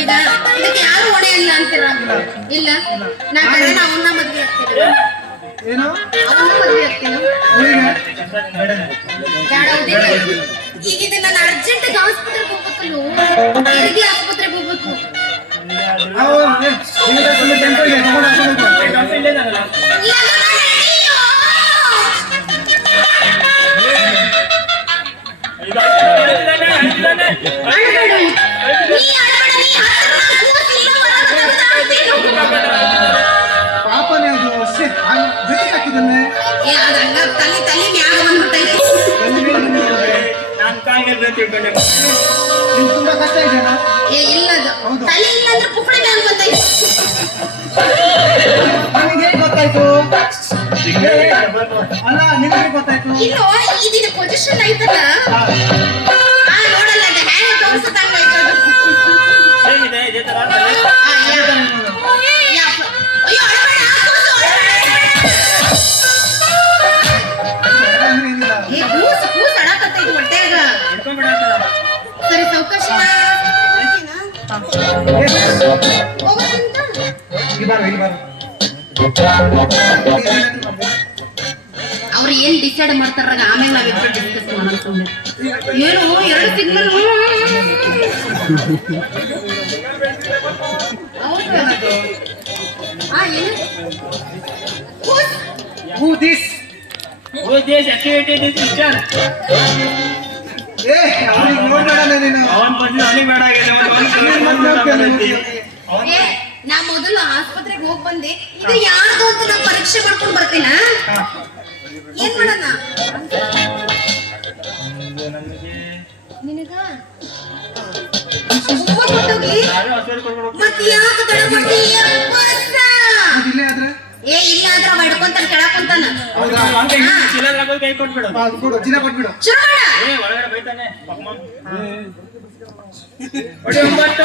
ಇದಕ್ಕೆ ಯಾರು ಹೊಣೆ ಇಲ್ಲ ಅಂತೀರ ಇಲ್ಲ. ನಾ ಅವನ್ನ ಮದ್ವೆ ಆಗ್ತೀನಿ. ಏನು? ಅವನ್ನ ಮದ್ವೆ ಆಗ್ತೀನಿ. ಈಗ ಇದು ನಾನು ಅರ್ಜೆಂಟ್ ಆಸ್ಪತ್ರೆಗೆ ಹೋಗ್ಬೇಕಲ್ಲು? ಹೆರಿಗೆ ಆಸ್ಪತ್ರೆಗೆ ಹೋಗ್ಬೇಕು. ಕಾಲಿಗೆ ತಿಳ್ಕೊಂಡೆ ನಿಮ್ಗೆ ತುಂಬಾ ಕಷ್ಟ ಇದೆನಾ ಏ ಇಲ್ಲ ಅದು ಹೌದು. ತಲೆ ಇಲ್ಲ ಅಂದ್ರೆ ನಿಮಗೆ ಹೇಗೆ ಗೊತ್ತಾಯ್ತು ಅಲ್ಲ ನಿಮಗೆ ಗೊತ್ತಾಯ್ತು ಇನ್ನು ಇದಿನ ಪೊಸಿಷನ್ ಐತಲ್ಲ ಆ ನೋಡಲ್ಲ ಅದು ಹ್ಯಾಂಗ್ ಅವ್ರು ಏನ್ ಡಿಸೈಡ್ ಮಾಡ್ತಾರ ಆಮೇಲೆ ನಾವಿಬ್ರು ಡಿಸ್ಕಸ್ ಮಾಡೋಣ ಏನು ಎರಡು ಸಿಗ್ನಲ್ ಕೂಸ್. this? ಟೀಚರ್ ಏ ನೋಡ್ಬೇಡ ನೀನು. ಅವನ್ ಬಂದು ಅವನಿಗೆ ಬೇಡ ಆಗಿದೆ. ಅವನ್ ನಾ ಮೊದಲು ಆಸ್ಪತ್ರೆಗೆ ಹೋಗಿ ಬಂದೆ. ಇದು ಯಾರ್ದು ಅಂತ ನಾ ಪರೀಕ್ಷೆ ಮಾಡ್ಕೊಂಡು ಬರ್ತೀನ ಏನ್ ಮಾಡೋಣ? ನಮಗೆ ನಿನಗ ಮತ್ ಯಾಕೆ ತಡ ಮಾಡ್ತೀಯ ಏ ಇಲ್ಲ ಅಂದ್ರೆ ಅವ ಹಿಡ್ಕೊಂತಾನ ಕೊಟ್ಬಿಡು. ಕೊಟ್ಬಿಡು. ಶುರು ಮಾಡ. ಏ ಒಳಗಡೆ ಬೈತಾನೆ. ಒಂಬತ್ತು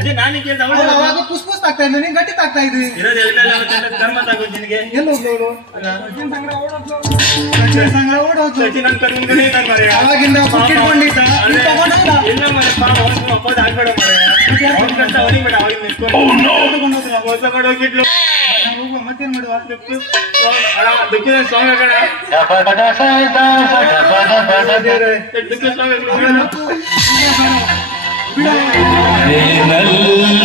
ಅದೇ ನಾನು ಕೇಳ್ದ ಅವಳು ಅವಳು ಅವಾಗ ಪುಸ್ ಪುಸ್ ನೀನ್ ಗಟ್ಟಿ ಆಗ್ತಾ ಇದ್ವಿ ಇರೋದು ಎಲ್ಲ ಧರ್ಮ ತಗೋದು ನಿನಗೆ. ಎಲ್ಲಿ ಸಚಿನ್ ಸಂಗ್ರಹ ನಾನು ಮರೆಯ. ಅವಾಗಿಂದ ಬುಕ್ ಇಟ್ಕೊಂಡಿದ್ದ. ಅದೇ. ನೀನ್ ತಗೊಂಡಲ್ಲ ಇಲ್ಲ ಮರೆ ಪಾಪ ಅವ್ನು ಅಪ್ಪದ ಆಗ್ಬೇಡ ಮರೆ. ಅವ್ನ ಕಷ್ಟ ಅವನಿಗೆ ಬೇಡ ಅವನಿಗೆ ನಿಂತ್ಕೊಂಡು ಹೊಸ ಕಡೆ ಹೋಗಿದ್ಲು. ಹೋಗುವ ಮತ್ತೇನ್ ಮಾಡುವ? ದುಃಖದ ಸ್ವಾಮಿ ಕಣ ದೇವ್ರೇ. ದುಃಖ ಸ್ವಾಮಿ ಅವಳು ಮತ್ತು ಬಿಡ ನಲ್ಲಿ